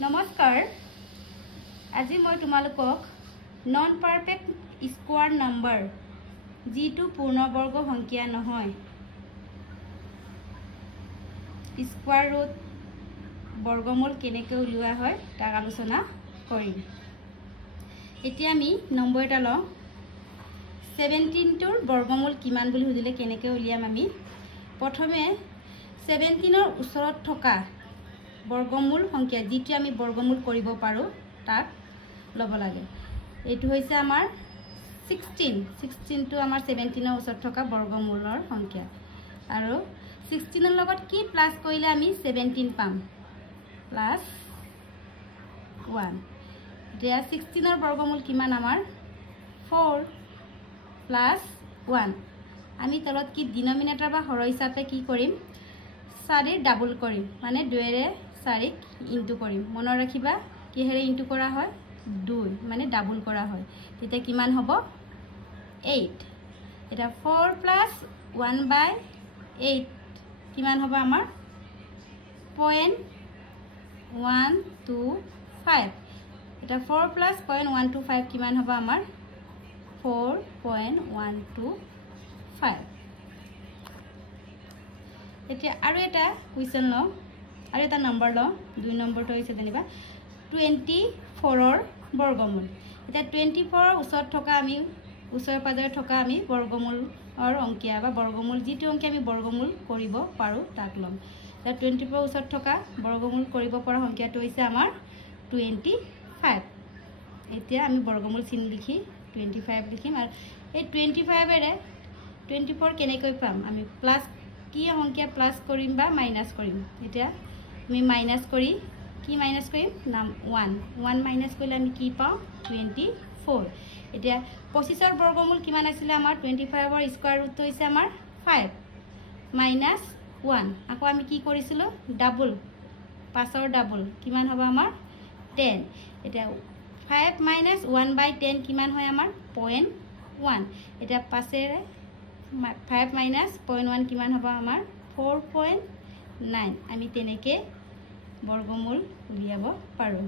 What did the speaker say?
নমস্কাৰ আজি মই তোমালোকক নন পাৰফেক্ট স্কোয়াৰ নাম্বাৰ যিটো পূৰ্ণবৰ্গ সংখ্যা নহয় স্কোয়াৰ ৰুট বৰ্গমূল কেনেকৈ উলিওৱা হয় তাক আলোচনা কৰিম। এতিয়া আমি নম্বৰ এটা লওঁ 17 ৰ বৰ্গমূল কিমান বুলি সুধিলে কেনেকৈ উলিয়াম আমি প্ৰথমে 17 ৰ ওচৰত থকা বৰ্গমূল সংখ্যা যিটো আমি বৰ্গমূল কৰিব পাৰো তাক লব লাগে। এটো হৈছে আমাৰ 16 টো আমাৰ 17 ৰ ওচৰত থকা বৰ্গমূলৰ সংখ্যা আৰু 16 ৰ লগত কি প্লাস কৰিলে আমি 17 পাম প্লাস 1। এতিয়া 16 ৰ বৰ্গমূল কিমান আমাৰ 4 প্লাস 1। আমি তলত কি ডিনোমিনেটৰ বা হৰ হিচাপে কি কৰিম 4 ডাবল কৰিম মানে 2 ৰে 4 ইনটু কৰিম। মনত ৰাখিবা কিহেৰে ইনটু কৰা হয় 2 মানে ডাবল কৰা হয় তেতিয়া কিমান হ'ব 8। এটা 4 প্লাস 1/8 কিমান হ'ব আমাৰ 0.125। এটা 4 প্লাস 0.125 কিমান হ'ব আমাৰ 4.125। এতিয়া আৰু এটা কুৱেশ্যন ল আৰু এটা নম্বৰ ল 2 নম্বৰটো হৈছে যেনিবা 24 ৰ বৰ্গমূল। এটা 24 ৰ ওচৰত থকা আমি ওচৰ পাজৰে থকা আমি বৰ্গমূলৰ অংকিয়া বা বৰ্গমূল যিটো অংকিয়া আমি বৰ্গমূল কৰিব পাৰো তাক লম। এটা 24 ৰ ওচৰত থকা বৰ্গমূল কৰিব পৰা সংখ্যাটো হৈছে আমাৰ 25। এতিয়া আমি বৰ্গমূল চিন লিখি 25 লিখিম আৰু এই 25 এৰে 24 কেনেকৈ পাম আমি প্লাস কি সংখ্যা প্লাস কৰিম বা মাইনাস কৰিম। এতিয়া আমি মাইনাস কৰি কি মাইনাস কৰিম নাম 1 মাইনাস কৰিলে আমি কি পাওঁ 24। এতিয়া 25 ৰ বৰ্গমূল কিমান আছিল আমাৰ 25 ৰ স্কয়াৰ ৰুট হৈছে আমাৰ 5 মাইনাস 1। আকৌ আমি কি কৰিছিল ডাবল 5 ৰ ডাবল কিমান হ'ব আমাৰ 10। এতিয়া 5 মাইনাস 1/10 কিমান হয় আমাৰ 0.1। এতিয়া 5 এৰে 5 মাইনাস 0.1 কিমান হ'ব আমাৰ 4.9। আমি তেনেকে বৰ্গমূল উলিয়াব পাৰো।